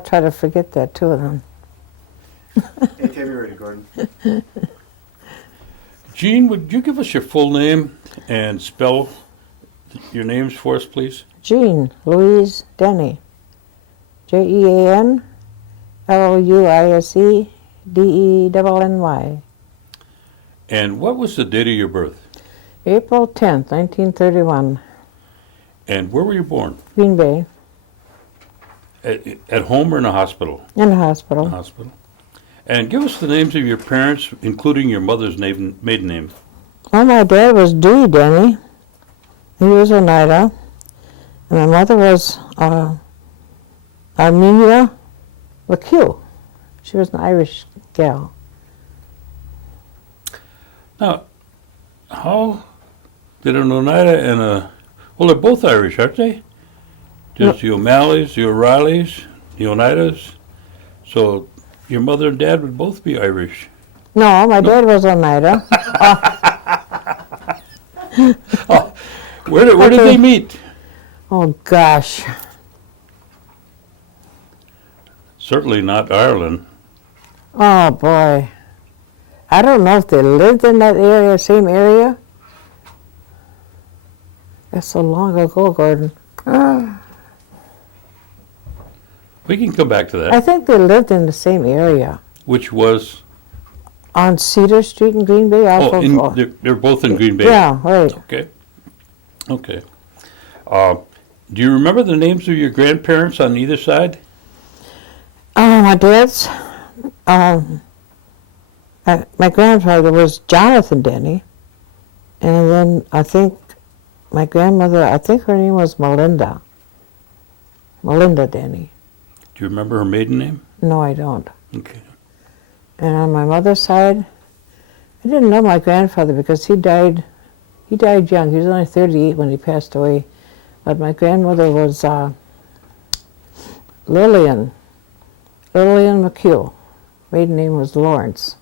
I'll try to forget that too then. Anytime you're ready, Gordon. Jean, would you give us your full name and spell your names for us, please? Jean, Louise, Denny. JeanLouiseDenny. And what was the date of your birth? April 10th, 1931. And where were you born? Green Bay, At home or in a hospital? in the hospital. Hospital. And give us the names of your parents, including your mother's maiden name. Well, my dad was Dewey Denny. He was Oneida. And my mother was Armenia McHugh. She was an Irish gal. Now, how did an Oneida and a... Well, they're both Irish, aren't they? There's the O'Malleys, the O'Reillys, the Oneidas. So your mother and dad would both be Irish. No, my dad was Oneida. Oh, where did they meet? Oh, gosh. Certainly not Ireland. Oh, boy. I don't know if they lived in that area, same area. That's so long ago, Gordon. We can come back to that. I think they lived in the same area. Which was... On Cedar Street in Green Bay. they're both in Green Bay. Yeah, right. Okay. Okay. Do you remember the names of your grandparents on either side? My dad's, my grandfather was Jonathan Denny, and then I think my grandmother, I think her name was Melinda Denny. Do you remember her maiden name? No, I don't. Okay. And on my mother's side, I didn't know my grandfather because he died young. He was only 38 when he passed away. But my grandmother was Lillian McHugh. Maiden name was Lawrence.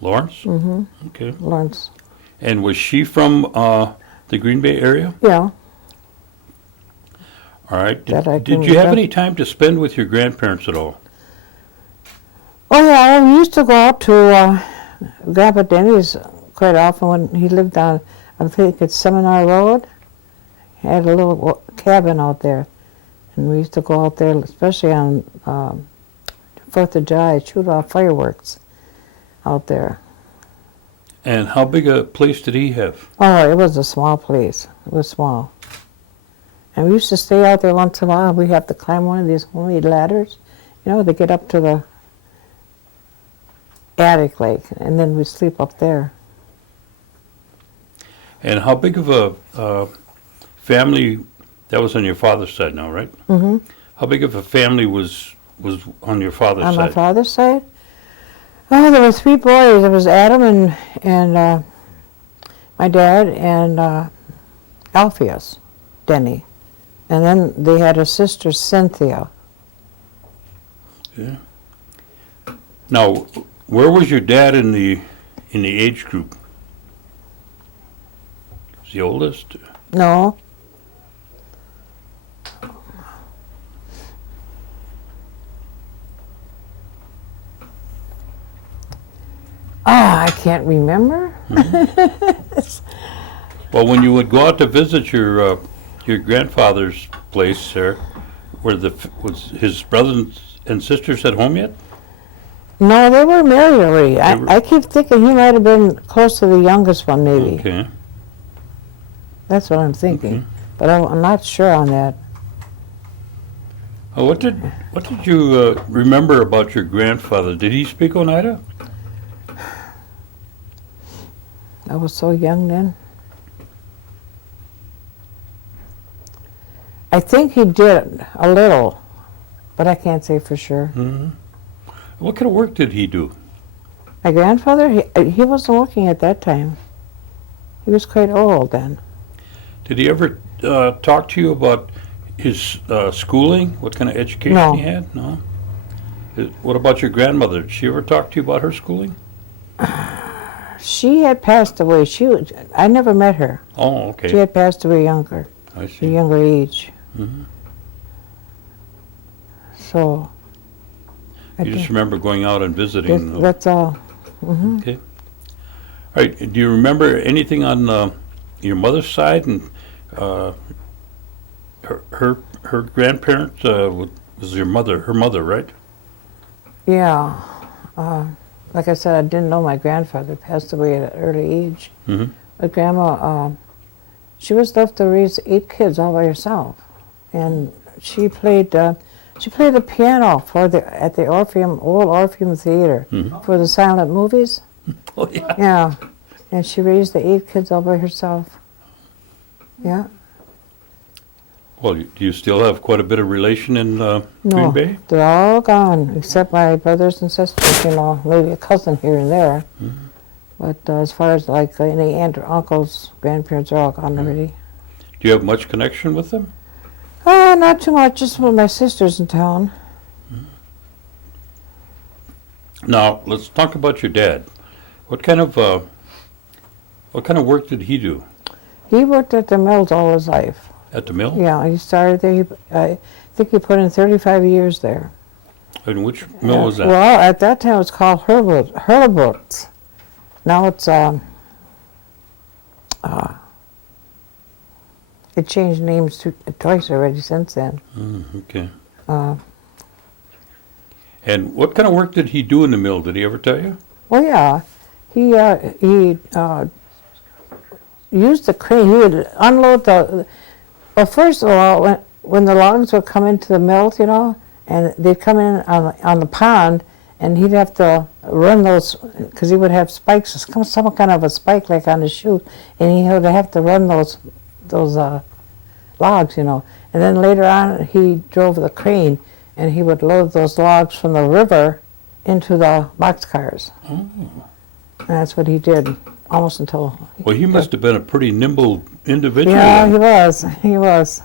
Lawrence? Mm-hmm. Okay. Lawrence. And was she from the Green Bay area? Yeah. All right. That I Did can you have remember. any time to spend with your grandparents at all? Oh yeah, we used to go out to Grandpa Denny's quite often when he lived on, I think it's Seminar Road. He had a little cabin out there, and we used to go out there, especially on 4th of July, shoot off fireworks out there. And how big a place did he have? Oh, it was a small place. It was small. And we used to stay out there once in a while. We have to climb one of these homemade ladders, to get up to the attic, and then we sleep up there. And how big of a family, that was on your father's side now, right? Mm-hmm. How big of a family was on your father's On side? my father's side? Oh, there were 3 boys. There was Adam and my dad and Alpheus Denny. And then they had a sister, Cynthia. Yeah. Now, where was your dad in the age group? Was he oldest? No. I can't remember. Well, when you would go out to visit your grandfather's place there, was his brothers and sisters at home yet? No, they were married already. They were- I keep thinking he might have been close to the youngest one, maybe. Okay. That's what I'm thinking. Okay. But I'm not sure on that. What did you remember about your grandfather? Did he speak Oneida? I was so young then. I think he did a little, but I can't say for sure. Mm-hmm. What kind of work did he do? My grandfather, he wasn't working at that time. He was quite old then. Did he ever talk to you about his schooling? What kind of education No. he had? No. What about your grandmother? Did she ever talk to you about her schooling? She had passed away. I never met her. Oh, okay. She had passed away younger, I at a see. younger age. Mhm. So You just remember going out and visiting. That's all. Okay. All right. Do you remember anything on your mother's side and her grandparents was your mother, her mother, right? Yeah. Like I said, I didn't know my grandfather passed away at an early age. Mm-hmm. But Grandma, she was left to raise 8 kids all by herself, and she played the piano at the old Orpheum Theater for the silent movies. Oh yeah. Yeah, and she raised the 8 kids all by herself. Yeah. Well, do you still have quite a bit of relation in Green No, Bay? they're all gone except my brothers and sisters. Maybe a cousin here and there. But as far as like any aunt or uncles, grandparents are all gone already. Do you have much connection with them? Not too much, just with my sisters in town. Now let's talk about your dad. What kind of work did he do He worked at the mills all his life. at the mill? Yeah, he started there. I think he put in 35 years there. And which mill was that? Well, at that time it was called Hurlbut. Now it's it changed names twice already since then. Okay. Uh, And what kind of work did he do in the mill? Did he ever tell you? Well, yeah, he used the crane. He would unload the. Well, first of all, when the logs would come into the mill, and they'd come in on the pond, and he'd have to run those because he would have spikes, some kind of a spike like on his shoe, and he would have to run those logs, And then later on, he drove the crane, and he would load those logs from the river into the boxcars. And that's what he did almost until. Well, he must have been a pretty nimble individual. Yeah, then. he was. He was.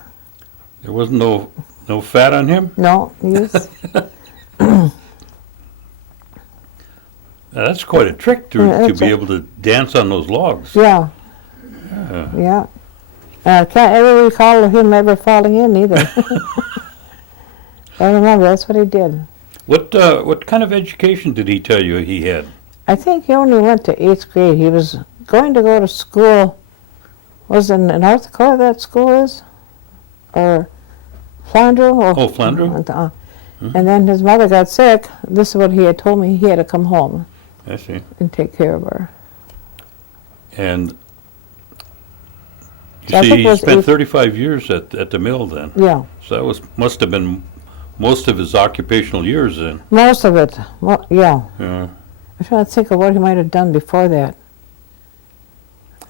There wasn't no fat on him? No, he's. Now, that's quite a trick to that's be able to dance on those logs. Yeah. Yeah. And I can't ever recall him ever falling in either. I remember that's what he did. What kind of education did he tell you he had? I think he only went to 8th grade. He was going to go to school. Was in North Dakota that school is? Or Flandreau? Oh, Flandreau? And then his mother got sick. This is what he had told me. He had to come home I see. and take care of her. And So I you think see, it he was spent 35 years at the mill then. Yeah. So that must have been most of his occupational years then. Most of it. Well, yeah. Yeah. I'm trying to think of what he might have done before that.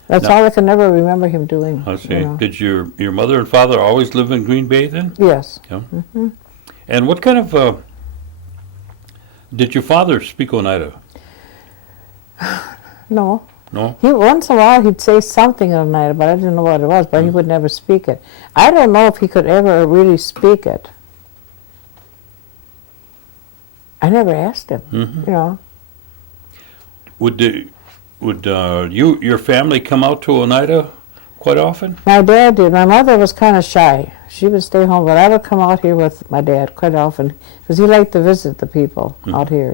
That's Now- all I can never remember him doing. I see. Did your mother and father always live in Green Bay then? Yes. Yeah. And what kind of did your father speak Oneida? No. No. He once in a while he'd say something on night, but I didn't know what it was. But he would never speak it. I don't know if he could ever really speak it. I never asked him. Would your family come out to Oneida quite often? My dad did. My mother was kind of shy. She would stay home, but I would come out here with my dad quite often because he liked to visit the people out here,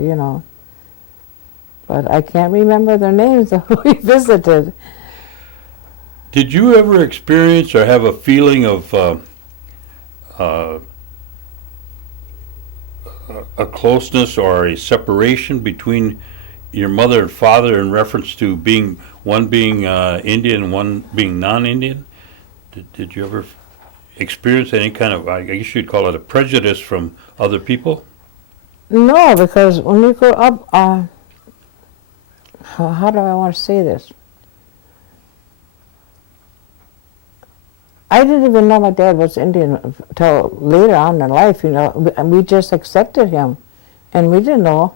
But I can't remember their names that we visited. Did you ever experience or have a feeling of a closeness or a separation between your mother and father in reference to one being Indian and one being non-Indian? Did you ever experience any kind of, I guess you'd call it a prejudice from other people? No, because when you grow up, how do I want to say this? I didn't even know my dad was Indian until later on in life, and we just accepted him, and we didn't know.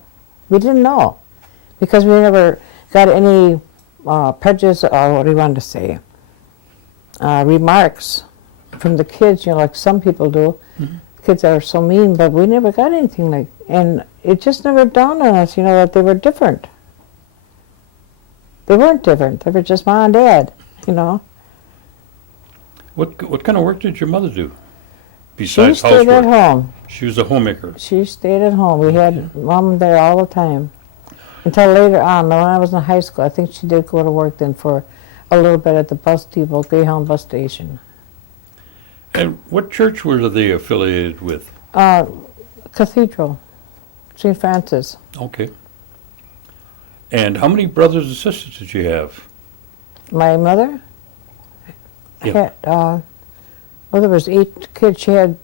Because we never got any prejudice, or what do you want to say, remarks from the kids, like some people do. Kids are so mean, but we never got anything like, and it just never dawned on us, that they were different. They weren't different. They were just mom and dad, What kind of work did your mother do besides stayed at housework? home. She was a homemaker. She stayed at home. We had Mom there all the time. Until later on, when I was in high school, I think she did go to work then for a little bit at the bus depot, Greyhound bus station. And what church were they affiliated with? Cathedral, St. Francis. Okay. And how many brothers and sisters did you have? My mother Yeah. had, well, there was 8 kids. She had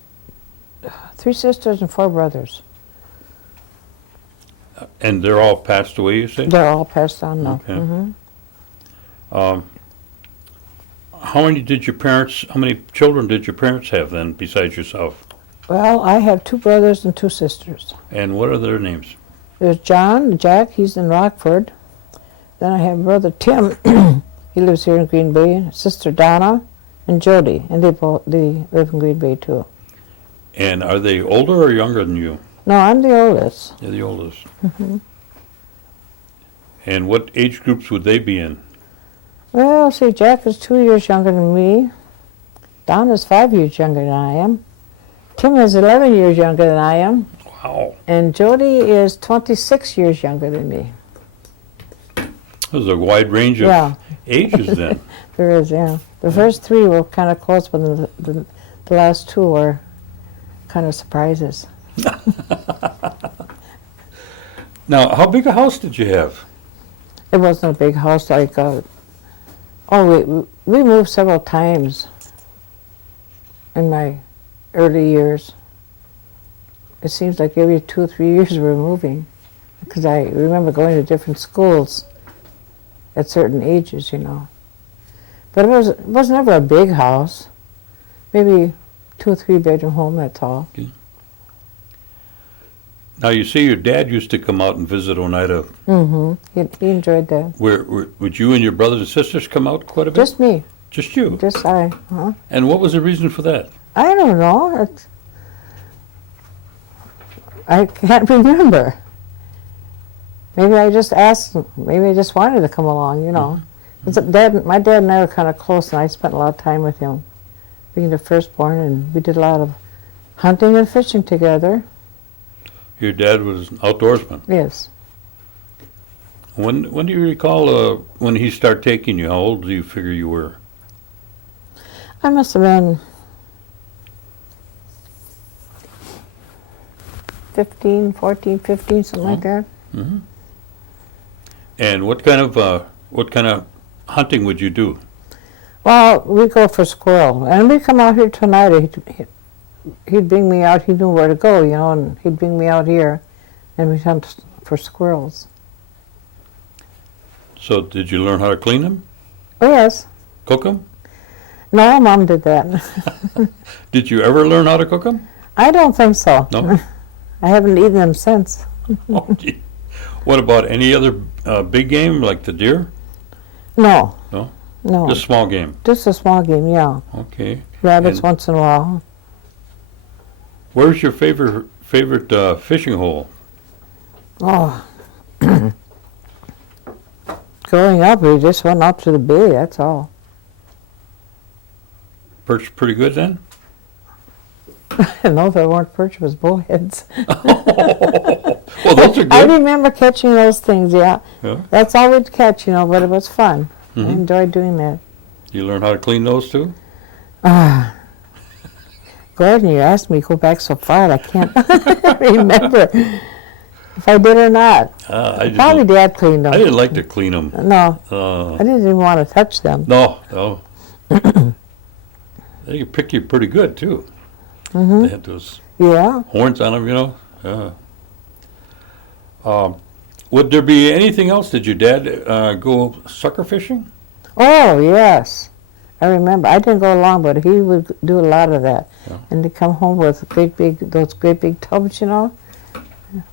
3 sisters and 4 brothers. And they're all passed away, you say? They're all passed on now. Okay. Mhm. How many children did your parents have then, besides yourself? Well, I have 2 brothers and 2 sisters. And what are their names? There's Jack, he's in Rockford. Then I have brother Tim, he lives here in Green Bay. Sister Donna and Jody, and they live in Green Bay too. And are they older or younger than you? No, I'm the oldest. They're the oldest. And what age groups would they be in? Well, see, Jack is 2 years younger than me. Donna's 5 years younger than I am. Tim is 11 years younger than I am. Wow. And Jody is 26 years younger than me. There's a wide range of Yeah. ages then. There is, yeah. The first 3 were kind of close, but the last 2 were kind of surprises. Now, how big a house did you have? It wasn't a big house like, we moved several times in my early years. It seems like every 2 or 3 years we were moving, because I remember going to different schools at certain ages, you know. But it was never a big house. Maybe 2 or 3 bedroom home, that's all. Now, you say your dad used to come out and visit Oneida. He enjoyed that. Would you and your brothers and sisters come out quite a bit? Just me, Just you? just I. Huh? And what was the reason for that? I don't know. I can't remember. Maybe I just asked. Maybe I just wanted to come along, you know. My dad and I were kind of close, and I spent a lot of time with him, being the firstborn, and we did a lot of hunting and fishing together. Your dad was an outdoorsman. Yes. When do you recall when he started taking you? How old do you figure you were? I must have been 15, 14, 15, something like that. Mm-hmm. And what kind of hunting would you do? Well, we go for squirrel, and we come out here tonight. He'd bring me out. He knew where to go, you know, and he'd bring me out here, and we'd hunt for squirrels. So did you learn how to clean them? Oh, yes. Cook them? No, Mom did that. Did you ever learn how to cook them? I don't think so. No? I haven't eaten them since. Oh, gee. What about any other big game like the deer? No. No? No. Just small game? Just a small game, yeah. Okay. Rabbits And once in a while. where's your favorite fishing hole? Oh. Growing up, we just went up to the bay, that's all. Perch pretty good then? No, there weren't perch, it was bullheads. Well, those are I good. remember catching those things, yeah. Yeah. That's all we'd catch, you know, but it was fun. I Mhm. enjoyed doing that. You learn how to clean those too? Gordon, you asked me to go back so far, I can't remember if I did or not. Probably Dad cleaned them. I didn't like to clean them. No, I didn't even want to touch them. No. They could pick you pretty good too. Mm-hmm. They had those Yeah. horns on them, you know. Would there be anything else? Did your dad go sucker fishing? Oh, yes. I remember. I didn't go along, but he would do a lot of that. Yeah. And he'd come home with those great big tubs, you know,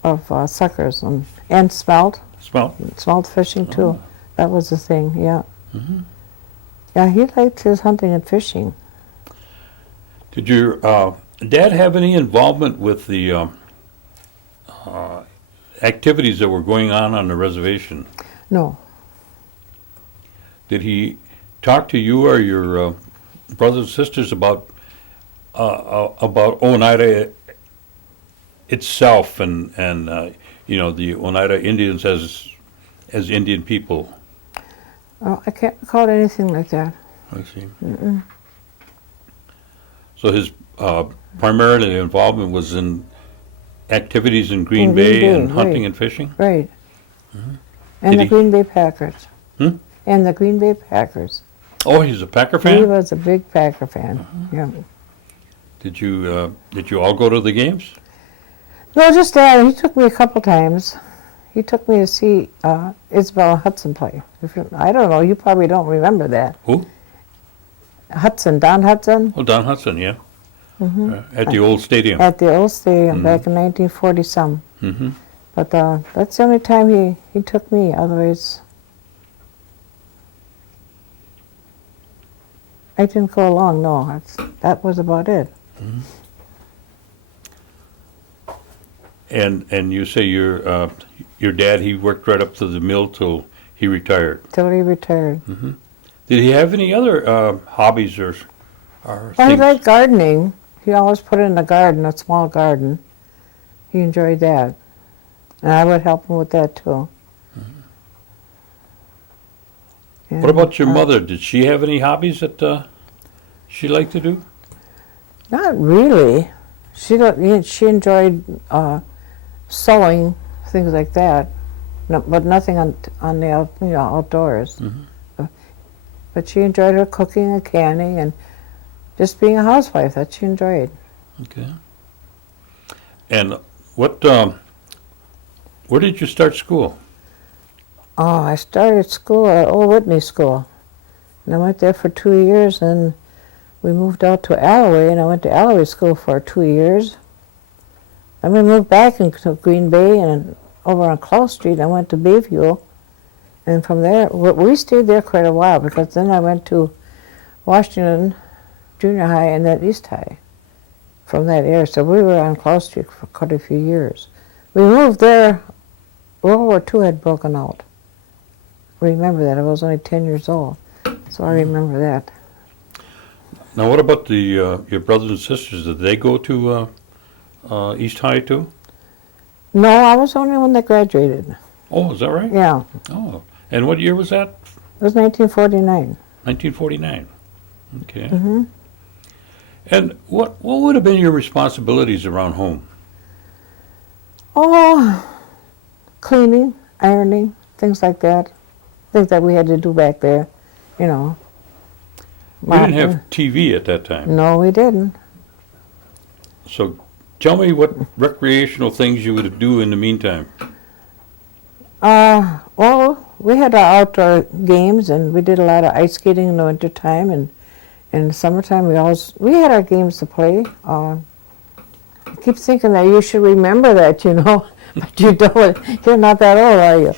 of suckers and smelt fishing too. That was the thing, yeah. Mm-hmm. Yeah, he liked his hunting and fishing. Did your dad have any involvement with the activities that were going on the reservation? No. Did he talk to you or your brothers and sisters about about Oneida itself and the Oneida Indians as Indian people? Oh, I can't recall anything like that. I see. So his primarily involvement was in activities in Green In Green Bay Bay, and hunting right. and fishing? Right. And Did the he- Green Bay Packers. Hmm? And the Green Bay Packers. Oh, he's a Packer He fan? was a big Packer fan. Yeah. Did you all go to the games? No, just Dad. He took me a couple times. He took me to see Isabel Hudson play. I don't know. You probably don't remember that. Who? Hudson, Don Hudson, Oh, Don Hudson, yeah. At the old stadium. at the old stadium back in 1940-some. Mm-hmm. But that's the only time he took me. Otherwise, I didn't go along. No, that was about it. And you say your dad, he worked right up to the mill till he retired. Till he retired. Did he have any other hobbies or Well, he things? liked gardening. He always put in the garden, a small garden. He enjoyed that. And I would help him with that too. What about your mother? Did she have any hobbies that she liked to do? Not really. She enjoyed sewing, things like that, no, but nothing on the outdoors. But she enjoyed her cooking and canning and just being a housewife. That she enjoyed. Okay. And where did you start school? Oh, I started school at Old Whitney School, and I went there for 2 years, and we moved out to Alloway, and I went to Alloway School for 2 years. Then we moved back into Green Bay, and over on Clough Street, I went to Bayview, and from there, we stayed there quite a while, because then I went to Washington Junior High and then East High from that area, so we were on Clough Street for quite a few years. We moved there, World War II had broken out. I remember that. I was only 10 years old, so I remember that. Now, what about your brothers and sisters? Did they go to East High too? No, I was the only one that graduated. Oh, is that right? Yeah, Oh, and what year was that? it was 1949. 1949. Okay. Mm-hmm. And what would have been your responsibilities around home? Oh, cleaning, ironing, things like that. Things that we had to do back there, you know. You didn't have TV at that time. No, we didn't. So tell me what recreational things you would do in the meantime. Well, we had our outdoor games, and we did a lot of ice skating in the wintertime, and in the summertime we had our games to play. I keep thinking that you should remember that, but you don't. You're not that old, are you?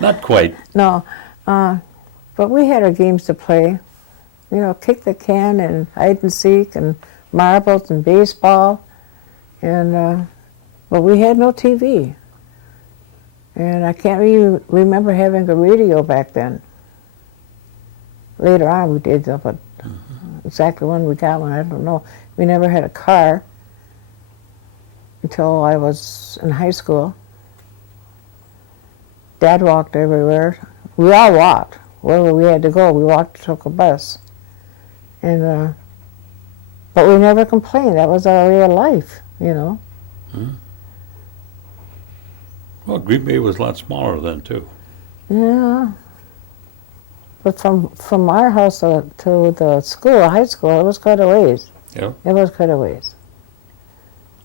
Not quite. No, but we had our games to play. Kick the can and hide and seek and marbles and baseball, and but we had no TV. And I can't even remember having a radio back then. Later on we did, but exactly when we got one, I don't know. We never had a car until I was in high school. Dad walked everywhere. We all walked. Wherever we had to go, we walked, took a bus. And but we never complained. That was our way of life, Well, Green Bay was a lot smaller then too. Yeah. But from our house to the school, high school, it was quite a ways. Yeah. It was quite a ways.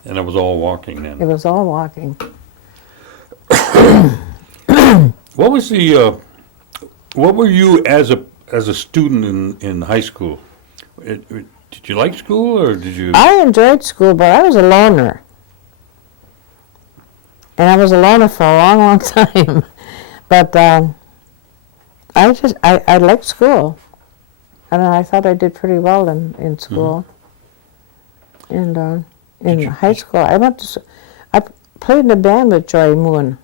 And it was all walking It then. was all walking. What was what were you as a student in high school? Did you like school or did you? I enjoyed school, but I was a loner. And I was a loner for a long, long time. But I liked school. And I thought I did pretty well in school. And in high school, I played in a band with Joy Moon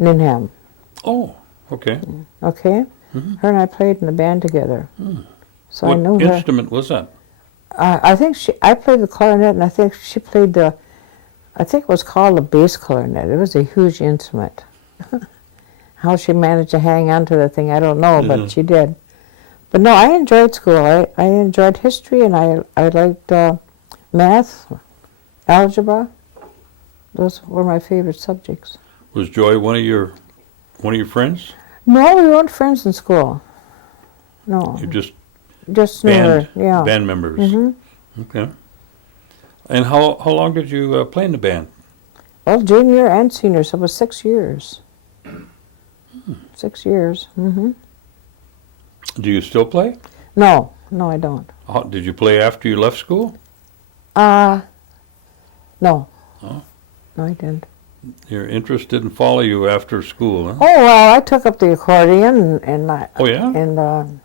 Ninham. Oh, okay. Okay? Her and I played in the band together. So I knew What her. instrument was that? I think I played the clarinet, and I think she played I think it was called the bass clarinet. It was a huge instrument. How she managed to hang on to the thing, I don't know, Mhm. but she did. But no, I enjoyed school. I enjoyed history, and I liked math, algebra. Those were my favorite subjects. Was Joy one of your friends? No, we weren't friends in school. No, You just just knew her. Yeah. band members. Mhm. Okay. And how long did you play in the band? Well, junior and senior, so it was 6 years. 6 years. Do you still play? No, I don't. Did you play after you left school? No. Oh. No, I didn't. Your interest didn't follow you after school, huh? Oh well, I took up the accordion Oh, yeah? and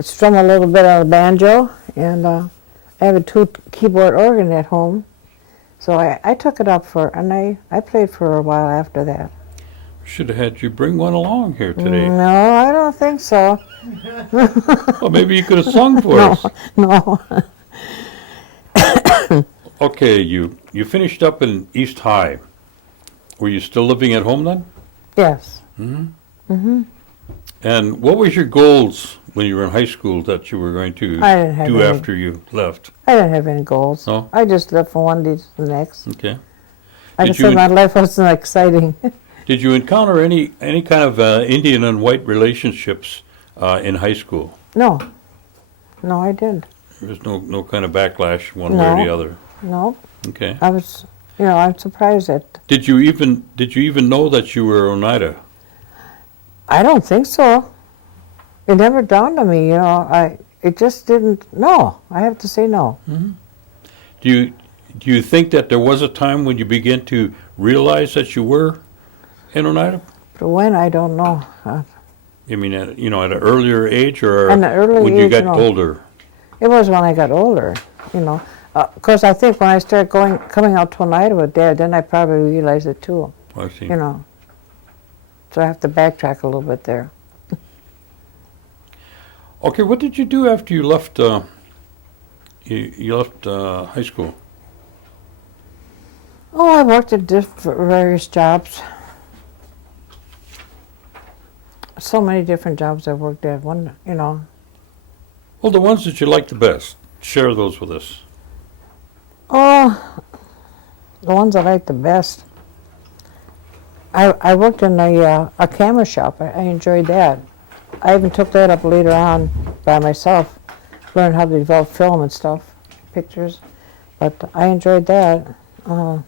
strum a little bit on the banjo, and I have a 2-keyboard organ at home, so I took it up and I played for a while after that. Should have had you bring one along here today. No, I don't think so. Well, maybe you could have sung for us. No. Okay, you finished up in East High. Were you still living at home then? Yes. And what was your goals when you were in high school that you were going to I didn't have do any. after you left? I didn't have any goals. No? I just lived from one day to the next. Okay. I Did could say you- my life wasn't exciting. Did you encounter any kind of Indian and white relationships in high school? No, I didn't. There was no kind of backlash one way or the No. other. No, Okay. I was, I'm surprised that. Did you even know that you were Oneida? I don't think so. It never dawned on me, it just didn't. No, I have to say no. Do you think that there was a time when you began to realize that you were in Oneida? But when, I don't know. You mean at an earlier age, or At an early when you age, got no. older? It was when I got older, Of course, I think when I started coming out to Oneida with Dad, then I probably realized it too, I see. So I have to backtrack a little bit there. Okay, what did you do after you left? You left high school. Oh, I worked at various jobs. So many different jobs I worked at. Well, the ones that you liked the best. Share those with us. Oh, the ones I liked the best. I worked in a camera shop. I enjoyed that. I even took that up later on by myself, learned how to develop film and stuff, pictures. But I enjoyed that. I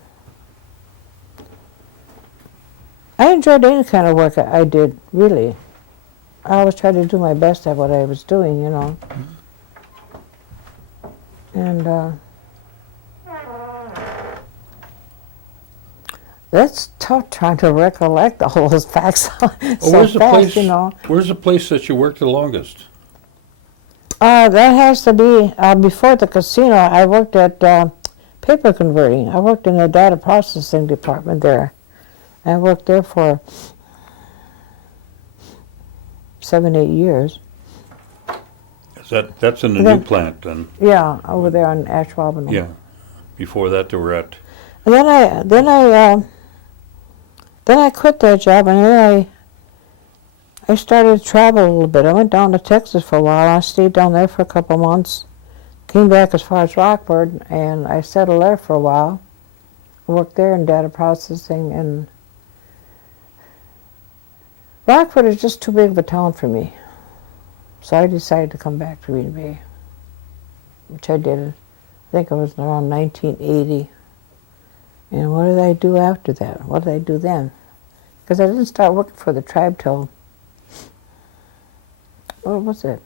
enjoyed any kind of work I did, really. I always tried to do my best at what I was doing, And that's tough trying to recollect all those facts so Where's the fast, place? Where's the place that you worked the longest? That has to be before the casino. I worked at paper converting. I worked in the data processing department there. I worked there for 7, 8 years. That's in the Then- new plant, then. Yeah, over there on Ashwaubenon. Yeah. Before that, they were at. And then I quit that job, and then I started to travel a little bit. I went down to Texas for a while. I stayed down there for a couple months. Came back as far as Rockford, and I settled there for a while. I worked there in data processing, and Rockford is just too big of a town for me. So I decided to come back to Green Bay, which I did. I think it was around 1980. And what did I do after that? What did I do then? Because I didn't start working for the tribe till, what was it?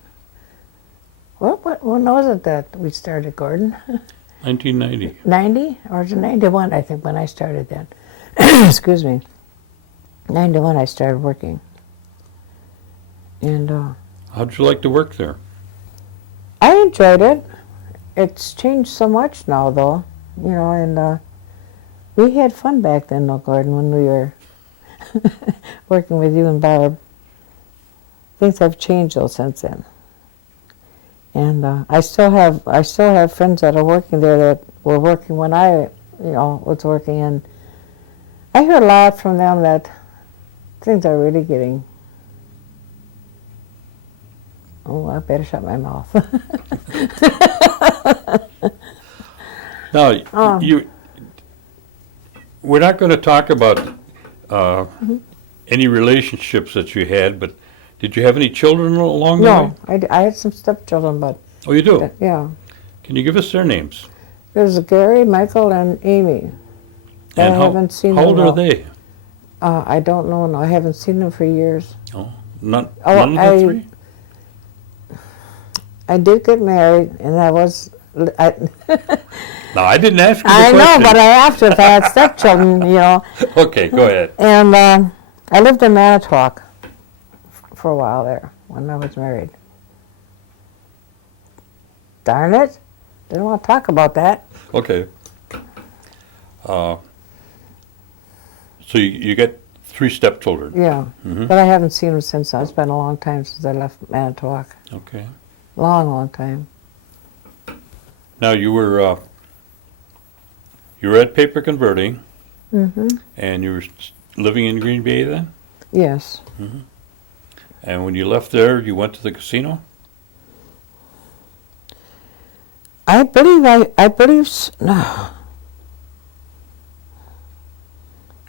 When was it that we started, Gordon? 1990. 90? Or was it 91, I think, when I started then? Excuse me. 91 I started working. And How'd you like to work there? I enjoyed it. It's changed so much now, though. And we had fun back then, though, Gordon, when we were working with you and Barb. Things have changed, though, since then. And I still have friends that are working there that were working when I was working, and I hear a lot from them that things are really getting. Oh, I better shut my mouth. Now, we're not going to talk about any relationships that you had, but did you have any children along the way? No, I had some stepchildren, but Oh, you do? yeah. Can you give us their names? There's Gary, Michael, and Amy. And I haven't seen how them. old are they? I don't know. No, I haven't seen them for years. Oh, none of Oh, the three? I did get married, and I was. No, I didn't ask you the I know, question. but I have to if I had stepchildren, Okay, go ahead. And I lived in Manitowoc for a while there when I was married. Darn it! Didn't want to talk about that. Okay. So you get 3 stepchildren. Yeah, Mhm. but I haven't seen them since. It's been a long time since I left Manitowoc. Okay. Long time. Now you were at paper converting, and you were living in Green Bay then. Yes. And when you left there, you went to the casino. I believe no.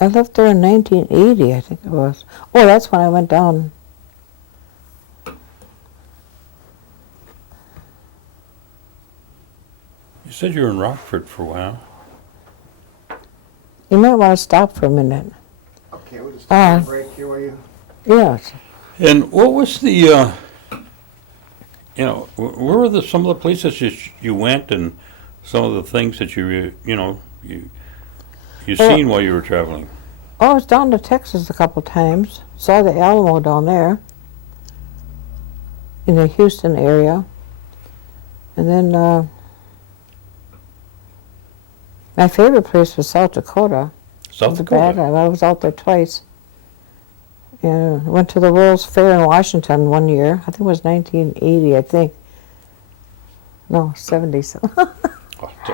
I left there in 1980, I think it was. Oh, that's when I went down. You said you were in Rockford for a while. You might want to stop for a minute. Okay, we'll just take a break here, will you? Yes. And what was the, where were some of the places you went, and some of the things that you seen while you were traveling? Oh, I was down to Texas a couple times. Saw the Alamo down there in the Houston area. And then my favorite place was South Dakota. South Dakota? I was out there twice. And went to the World's Fair in Washington one year. I think it was 1980, I think. No, 70. So. Oh, it's okay.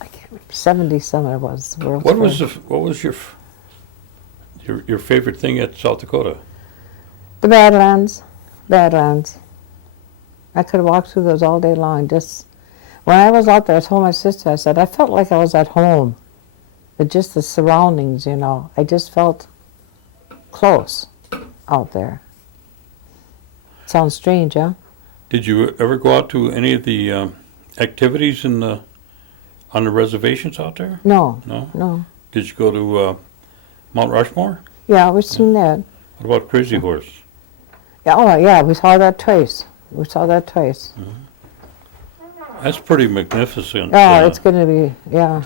I can't remember. 70 some it was. The World's What Fair. was your favorite thing at South Dakota? The Badlands. Badlands. I could walk through those all day long. Just when I was out there, I told my sister, I said, I felt like I was at home. But just the surroundings, I just felt close out there. Sounds strange, huh? Did you ever go out to any of the activities on the reservations out there? No. No? No. Did you go to Mount Rushmore? Yeah, we've seen that. What about Crazy Horse? Yeah, oh, yeah, we saw that twice. That's pretty magnificent. Oh, it's going to be, yeah.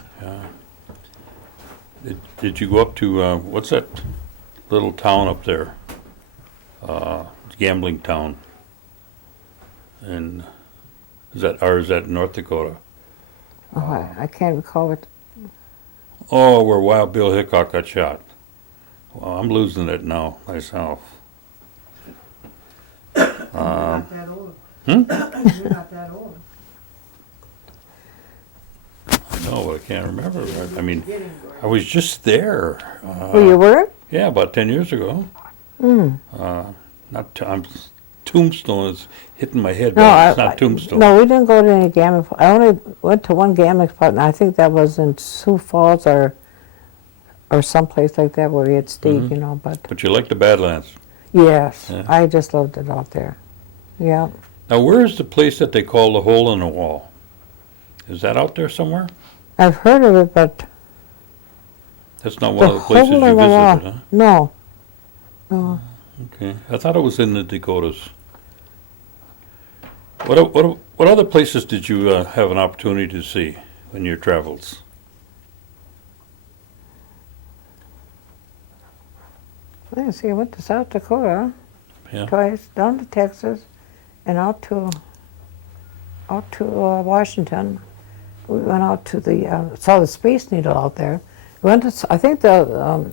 Did you go up to, what's that little town up there? Gambling town. And is that North Dakota? Oh, I can't recall it. Oh, where Wild Bill Hickok got shot. Well, I'm losing it now myself. You're not that old. Hmm? You're not that old. No, but I can't remember. I mean, I was just there. Oh, you were? Yeah, about 10 years ago. Tombstone is hitting my head, but it's not Tombstone. No, we didn't go to any gambling. I only went to one gambling spot, and I think that was in Sioux Falls or someplace like that where we had stayed, But But you like the Badlands. yes, Yeah. I just loved it out there. Yeah. Now, where is the place that they call the Hole in the Wall? Is that out there somewhere? I've heard of it, but That's not one of the places Hole you in the Wall. visited, huh? No. No. Okay, I thought it was in the Dakotas. What other places did you have an opportunity to see in your travels? Let's see, I went to South Dakota Yeah. twice, down to Texas, and out to Washington. We went out to saw the Space Needle out there. We went to, I think the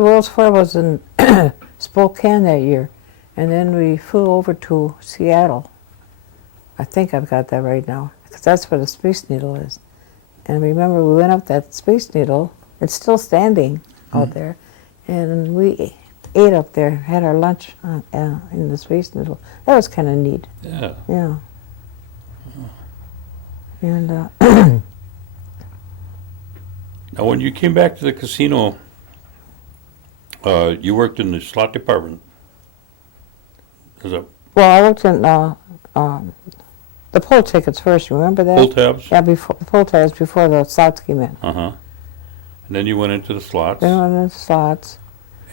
World's Fair was in Spokane that year, And then we flew over to Seattle. I think I've got that right now, because that's where the Space Needle is. And remember, we went up that Space Needle. It's still standing out there. And we ate up there, had our lunch in the Space Needle. That was kind of neat. Yeah. Yeah. And Now, when you came back to the casino, you worked in the slot department. Is that well, I worked in the pull tickets first. Remember that? pull tabs? Yeah, before pull tabs before the slots came in. Uh-huh. And then you went into the slots. Then went in the slots.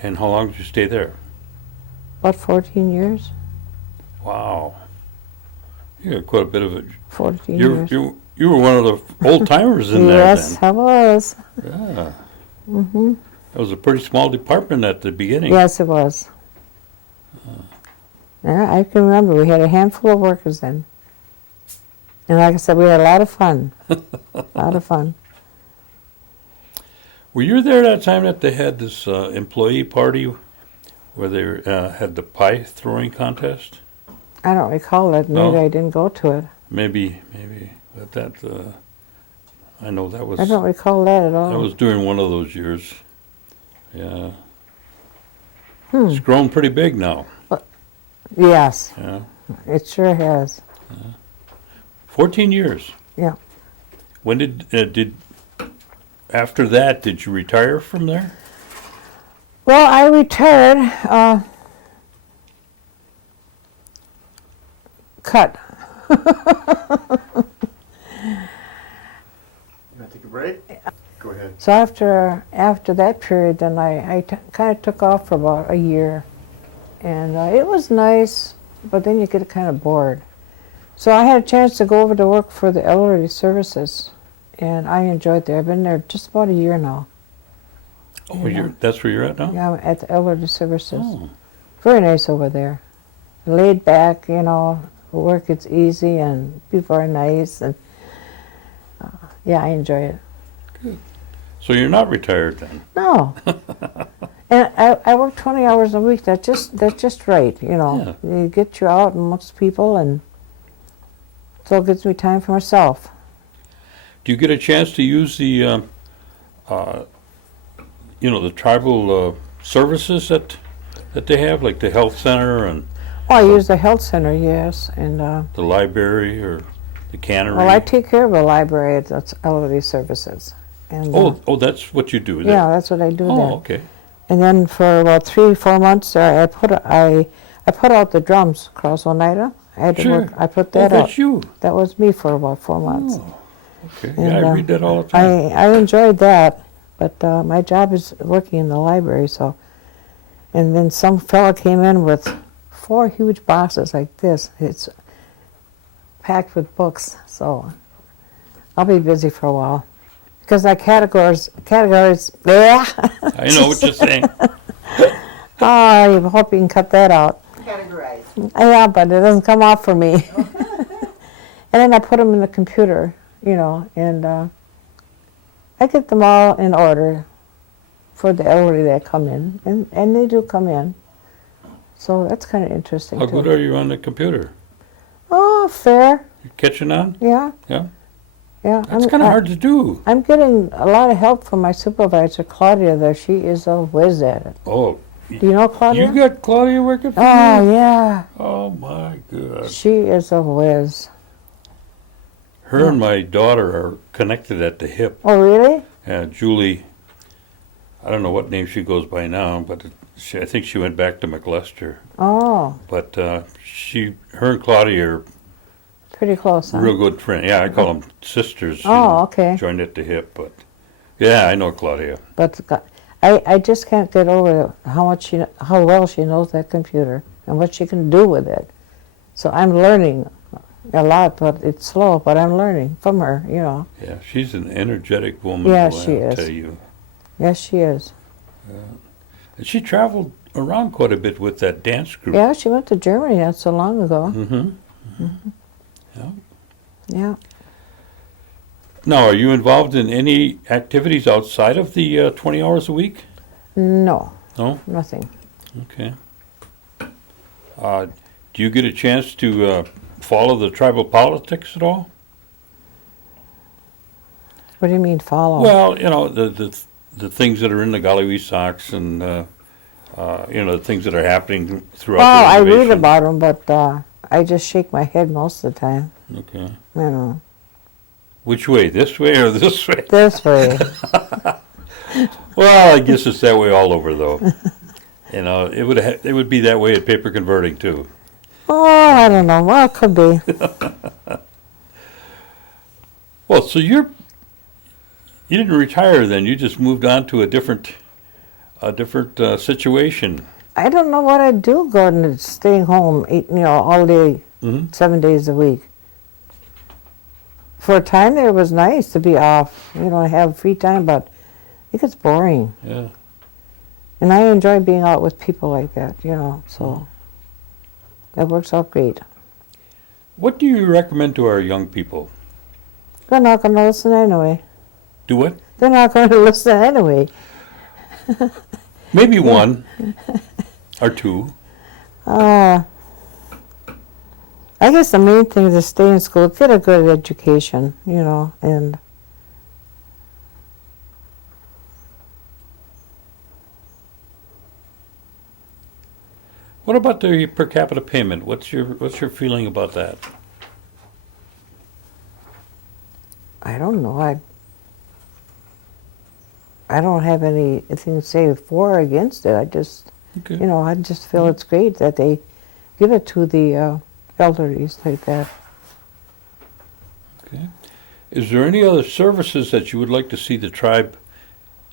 And how long did you stay there? About 14 years. Wow. You got quite a bit of it. 14 You years. you were one of the old timers in there Yes, I was. then. Yeah. That was a pretty small department at the beginning. Yes, it was. Yeah, I can remember. We had a handful of workers then. And like I said, we had a lot of fun. A lot of fun. Were you there that time that they had this employee party where they had the pie throwing contest? I don't recall it. Maybe No? I didn't go to it. Maybe. But that, I know that was, I don't recall that at all. that was during one of those years. Yeah. It's grown pretty big now. Yes, Yeah. it sure has. 14 years. Yeah. When did after that, did you retire from there? Well, I retired. Cut. You want to take a break? Go ahead. So after that period, then I kind of took off for about a year, and it was nice, but then you get kind of bored. So I had a chance to go over to work for the elderly services, and I enjoyed there. I've been there just about a year now. Oh, that's where you're at now? Yeah, I'm at the elderly services. Oh, Very nice over there. Laid back, work is easy and people are nice, and yeah, I enjoy it. so you're not retired then? No. And I work 20 hours a week. That's just right, Yeah. You get you out amongst people, and so it gives me time for myself. Do you get a chance to use the, the tribal services that they have, like the health center and Oh, I use the health center, yes, and the library or the cannery? well, I take care of the library at the elderly services. And Oh, that's what you do there? yeah, that's what I do there. Oh, okay. And then for about 3-4 months, I put out the drums across Oneida. I had to Sure. work. I put Oh, that that's out. you. That was me for about 4 months. Oh, okay. And, Yeah, I read that all the time. I enjoyed that, but my job is working in the library. So, and then some fella came in with 4 huge boxes like this. It's packed with books. So I'll be busy for a while because I categories. Yeah. I know what you're saying. Oh, I hope you can cut that out. Categorize. Yeah, but it doesn't come off for me. And then I put them in the computer, and I get them all in order for the elderly that come in, and they do come in. So that's kind of interesting, How too. good are you on the computer? Oh, fair. You catching on? Yeah. Yeah. Yeah. That's kind of hard to do. I'm getting a lot of help from my supervisor, Claudia, there. She is a whiz at it. Oh, Do you know Claudia? you got Claudia working for Oh, you? yeah. Oh, my God. She is a whiz. Her and my daughter are connected at the hip. Oh, really? Julie, I don't know what name she goes by now, but I think she went back to McLester. Oh, But her and Claudia are pretty close, huh? real good friends. Yeah, I call them sisters. Oh, okay. Joined at the hip, but yeah, I know Claudia. But I just can't get over how well she knows that computer and what she can do with it. So I'm learning a lot, but it's slow, but I'm learning from her, Yeah, she's an energetic woman. Yeah, boy, she I'll is. tell you. Yes, she is. And she traveled around quite a bit with that dance group. Yeah, she went to Germany not so long ago. Mm-hmm. Yeah. Yeah. Now, are you involved in any activities outside of the 20 hours a week? No, No? nothing. Okay. Do you get a chance to follow the tribal politics at all? What do you mean follow? Well, you know, the things that are in the Galloway Sox and, you know, the things that are happening throughout well, the I reservation. read about them, but I just shake my head most of the time. Okay. You know, Which way, this way or this way? this way. Well, I guess it's that way all over, though. You know, it would be that way at paper converting, too. Oh, I don't know. Well, it could be. Well, so you didn't retire then. You just moved on to a different situation. I don't know what I'd do going and staying home, all day, Mm-hmm. 7 days a week. For a time there, it was nice to be off, have free time, but it gets boring. Yeah. And I enjoy being out with people like that, so that works out great. What do you recommend to our young people? They're not going to listen anyway. Do what? They're not going to listen anyway. Maybe one or two. I guess the main thing is to stay in school, get a good education, and What about the per capita payment? What's your feeling about that? I don't know. I don't have anything to say for or against it. I just, Okay. I just feel it's great that they give it to the elderlies like that. Okay. Is there any other services that you would like to see the tribe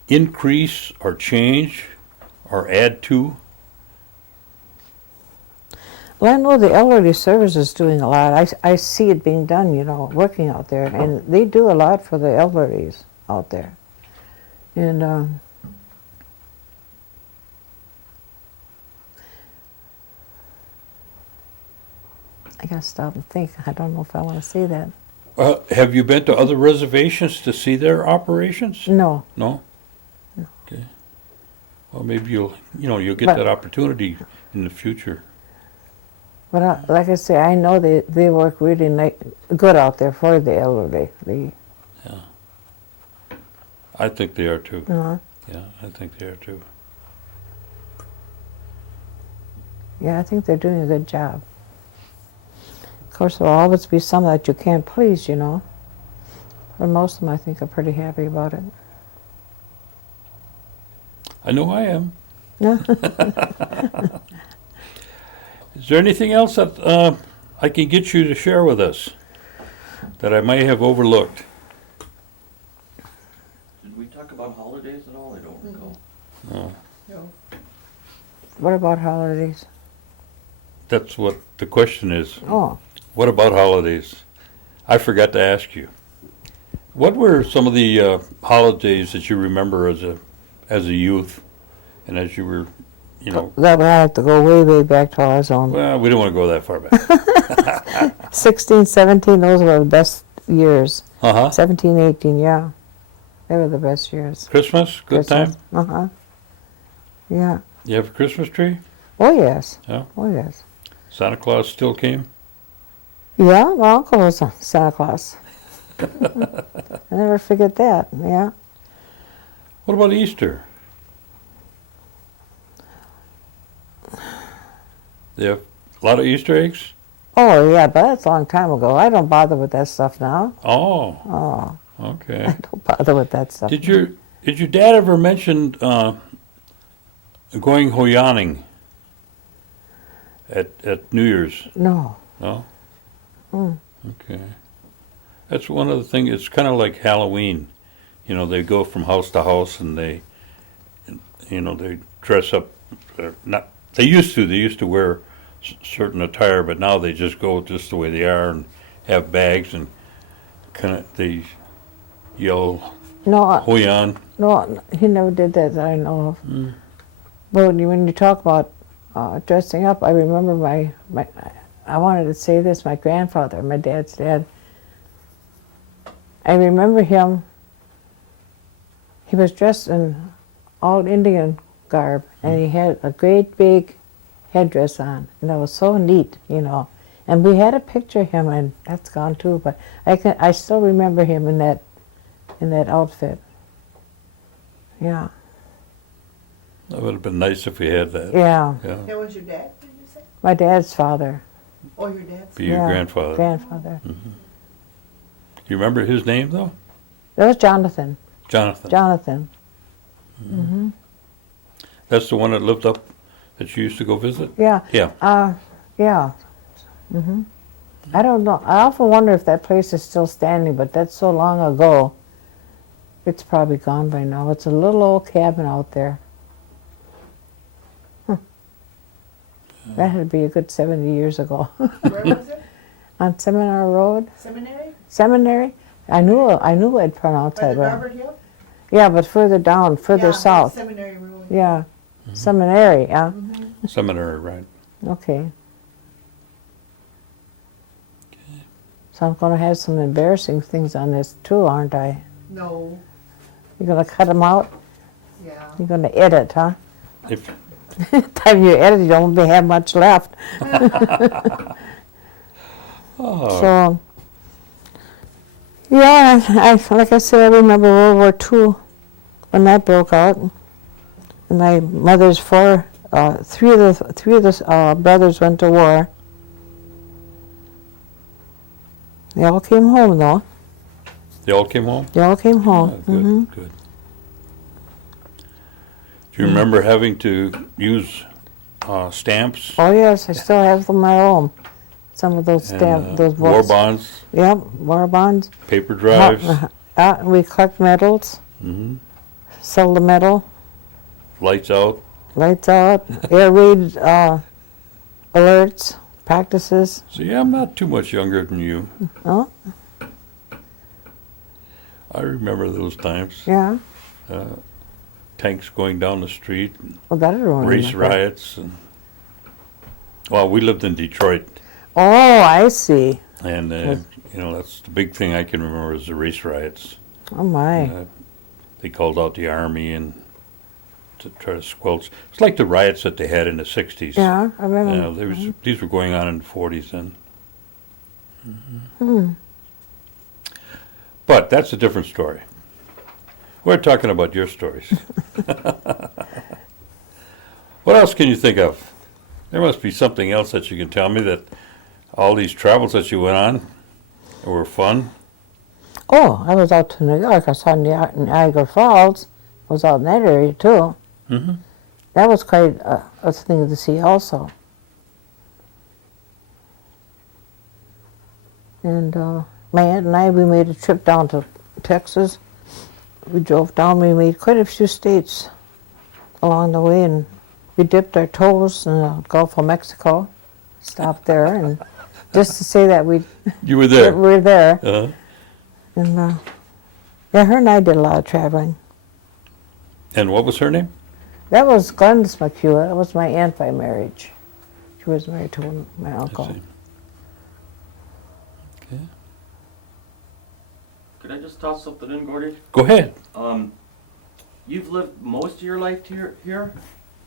increase or change or add to? Well, I know the elderly service is doing a lot. I see it being done, working out there, and they do a lot for the elderlies out there. And I gotta stop and think. I don't know if I want to say that. Have you been to other reservations to see their operations? No. No? Okay. Well, maybe you'll get But- that opportunity in the future. But like I say, I know they work really good out there for the elderly. I think they are too. Uh-huh. Yeah, I think they are too. Yeah, I think they're doing a good job. Of course, there'll always be some that you can't please, But most of them, I think, are pretty happy about it. I know I am. Yeah. Is there anything else that I can get you to share with us that I might have overlooked? Did we talk about holidays at all? I don't recall. No. No. What about holidays? That's what the question is. Oh, What about holidays? I forgot to ask you. What were some of the holidays that you remember as a youth, and as you were, that would have to go way, way back to our zone. well, we don't want to go that far back. 16, 17, those were the best years. Uh-huh. 17, 18, yeah. They were the best years. Christmas, good time? Uh-huh. Yeah. You have a Christmas tree? Oh, yes. Yeah. Oh, yes. Santa Claus still came? Yeah, my uncle was a Santa Claus. I never forget that, yeah. What about Easter? They have a lot of Easter eggs? Oh, yeah, but that's a long time ago. I don't bother with that stuff now. Oh, Oh, okay. I don't bother with that stuff. Did your dad ever mention going hoyaning at New Year's? No. No? Mm. Okay. That's one of the things, it's kind of like Halloween. They go from house to house and they dress up, they used to wear certain attire, but now they just go just the way they are and have bags and they yell No, hoyan. no, he never did that I know of. Mm. But when you talk about dressing up, I remember my I wanted to say this, my grandfather, my dad's dad. I remember him, he was dressed in all Indian garb, and he had a great big headdress on, and that was so neat, you know. And we had a picture of him, and that's gone too. But I still remember him in that outfit. Yeah. That would have been nice if we had that. Yeah. Yeah. That was your dad, did you say? My dad's father. Or your dad's? Be your Yeah, grandfather. Grandfather. Do you remember his name though? That was Jonathan. Jonathan. Jonathan. Mm-hmm. That's the one that lived up that you used to go visit? Yeah. Yeah. Yeah. Hmm. I don't know. I often wonder if that place is still standing, but that's so long ago. It's probably gone by now. It's a little old cabin out there. That had to be a good 70 years ago. Where was it? On Seminar Road. Seminary? Seminary? I knew I'd pronounce By that the right. Robert Hill? Yeah, but further down, further Yeah, south. Seminary Road. Yeah. Seminary, yeah. Seminary, right. Okay. So I'm going to have some embarrassing things on this too, aren't I? No, You're going to cut them out? yeah. You're going to edit, huh? If Time you edit, you don't have much left. oh, So, yeah, like I said, I remember World War II when that broke out. And my mother's three of the brothers went to war. They all came home, though. they all came home? They all came home. Oh, good, Hmm. good. Do you remember having to use stamps Oh yes, I still have them at home. Some of those and stamp, those war books. bonds, Yep, war bonds. paper drives? We collect medals, Hmm. sell the medal, Lights out? lights out, air raid alerts, practices. See, I'm not too much younger than you. Oh, I remember those times. yeah. Tanks going down the street, Well, that I don't race remember. riots, and well, we lived in Detroit, Oh, I see. and Yes. you know, that's the big thing I can remember is the race riots. Oh my. They called out the army and to try to squelch. It's like the riots that they had in the '60s. Yeah, I You remember. know, these were going on in the '40s then. Hmm. But that's a different story. We're talking about your stories. What else can you think of? There must be something else that you can tell me that all these travels that you went on were fun. Oh, I was out to New York. I saw Niagara Falls. I was out in that area too. Mm-hmm. That was quite a thing to see also. And my aunt and I, we made a trip down to Texas. We drove down, we made quite a few states along the way, and we dipped our toes in the Gulf of Mexico, stopped there, and just to say that we You were there. were there. Uh-huh. And yeah, her and I did a lot of traveling. And what was her name? That was Gladys McHugh. That was my aunt by marriage. She was married to my I uncle. see. Okay. Could I just toss something in, Gordy? Go ahead. You've lived most of your life here?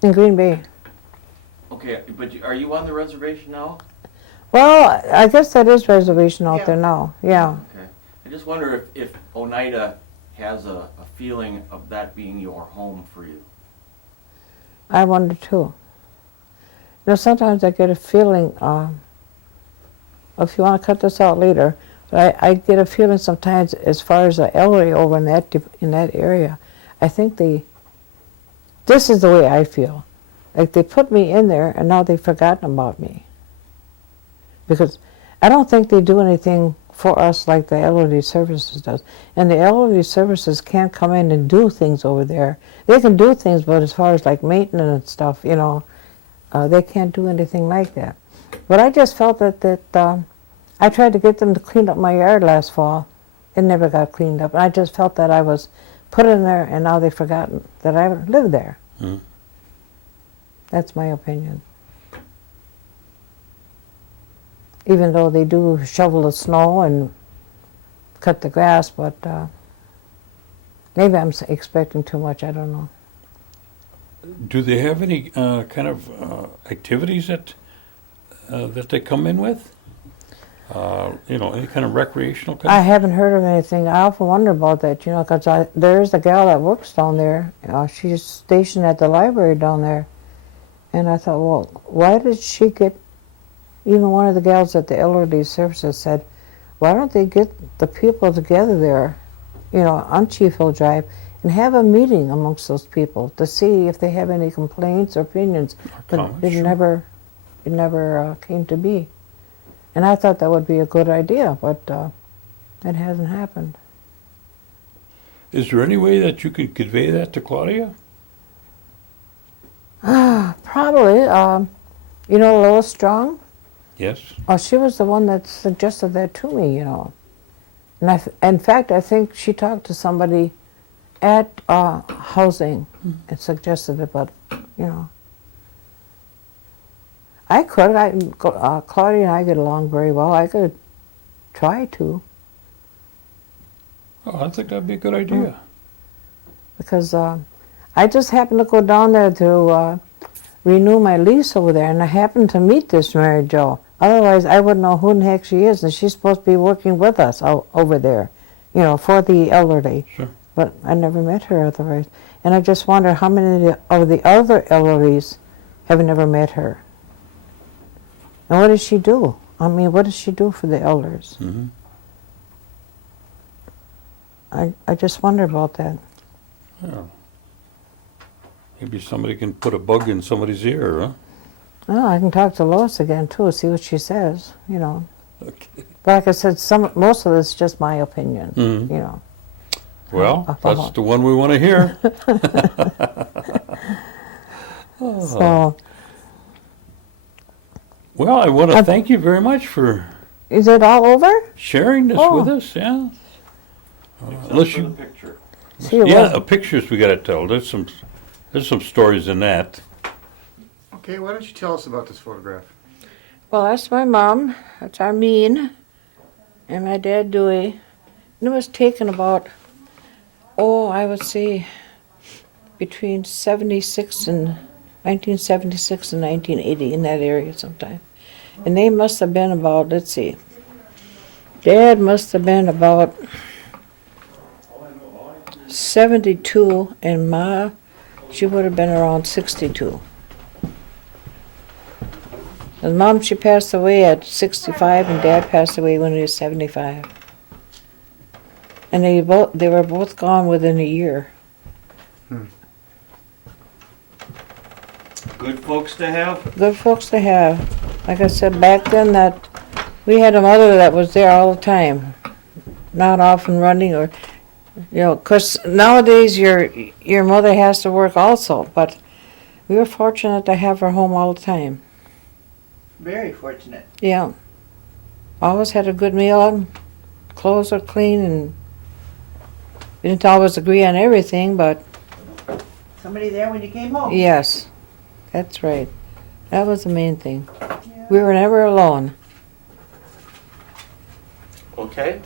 In Green Bay. Okay, but are you on the reservation now? Well, I guess that is reservation out Yeah. there now. Yeah. Okay. I just wonder if Oneida has a feeling of that being your home for you. I wonder too. You know, sometimes I get a feeling, if you want to cut this out later, but I get a feeling sometimes as far as the elderly over in that area, I think this is the way I feel. Like they put me in there and now they've forgotten about me. Because I don't think they do anything for us like the elderly services does. And the elderly services can't come in and do things over there. They can do things, but as far as like maintenance and stuff, you know, they can't do anything like that. But I just felt that I tried to get them to clean up my yard last fall. It never got cleaned up. And I just felt that I was put in there and now they've forgotten that I lived there. Hmm. That's my opinion. Even though they do shovel the snow and cut the grass, but maybe I'm expecting too much, I don't know. Do they have any kind of activities that they come in with? Any kind of recreational kind? I haven't heard of anything. I often wonder about that, because there's a gal that works down there. She's stationed at the library down there. And I thought, well, why did she get, even one of the gals at the elderly services said, why don't they get the people together there, on Chief Hill Drive, and have a meeting amongst those people to see if they have any complaints or opinions. But comments, it sure. never came to be. And I thought that would be a good idea, but that hasn't happened. Is there any way that you could convey that to Claudia? Probably. Lois Strong? Yes. Oh, she was the one that suggested that to me, And in fact, I think she talked to somebody at housing and suggested it, but, I could. Claudia and I get along very well. I could try to, Oh, I think that'd be a good idea. because I just happened to go down there to renew my lease over there, and I happened to meet this Mary Jo. Otherwise, I wouldn't know who in the heck she is, and she's supposed to be working with us over there, for the elderly. Sure. But I never met her otherwise. And I just wonder how many of the other elderlies have never met her. And what does she do? I mean, what does she do for the elders? Mm-hmm. I just wonder about that. Yeah. Maybe somebody can put a bug in somebody's ear, huh? Oh, I can talk to Lois again too, see what she says, Okay. But like I said, most of this is just my opinion, Mhm. Well, that's the one we want to hear. So, Well, I want to thank you very much for is it all over? sharing this Oh. with us. Yeah. Except Unless for you- the picture. See, it Yeah, wasn't- pictures we got to tell. There's some stories in that. Okay, why don't you tell us about this photograph? Well, that's my mom. That's Armene. And my dad, Dewey. And it was taken about, I would say, between 1976 and 1980, in that area sometime. And they must have been about, let's see, Dad must have been about 72, and Ma, she would have been around 62. And Mom, she passed away at 65, and Dad passed away when he was 75. And they were both gone within a year. Good folks to have. Good folks to have. Like I said, back then that we had a mother that was there all the time, not often running or, 'cause nowadays your mother has to work also, but we were fortunate to have her home all the time. Very fortunate. Yeah. Always had a good meal, clothes were clean, and we didn't always agree on everything, but Somebody there when you came home. yes, that's right. That was the main thing. Yeah. We were never alone. Okay,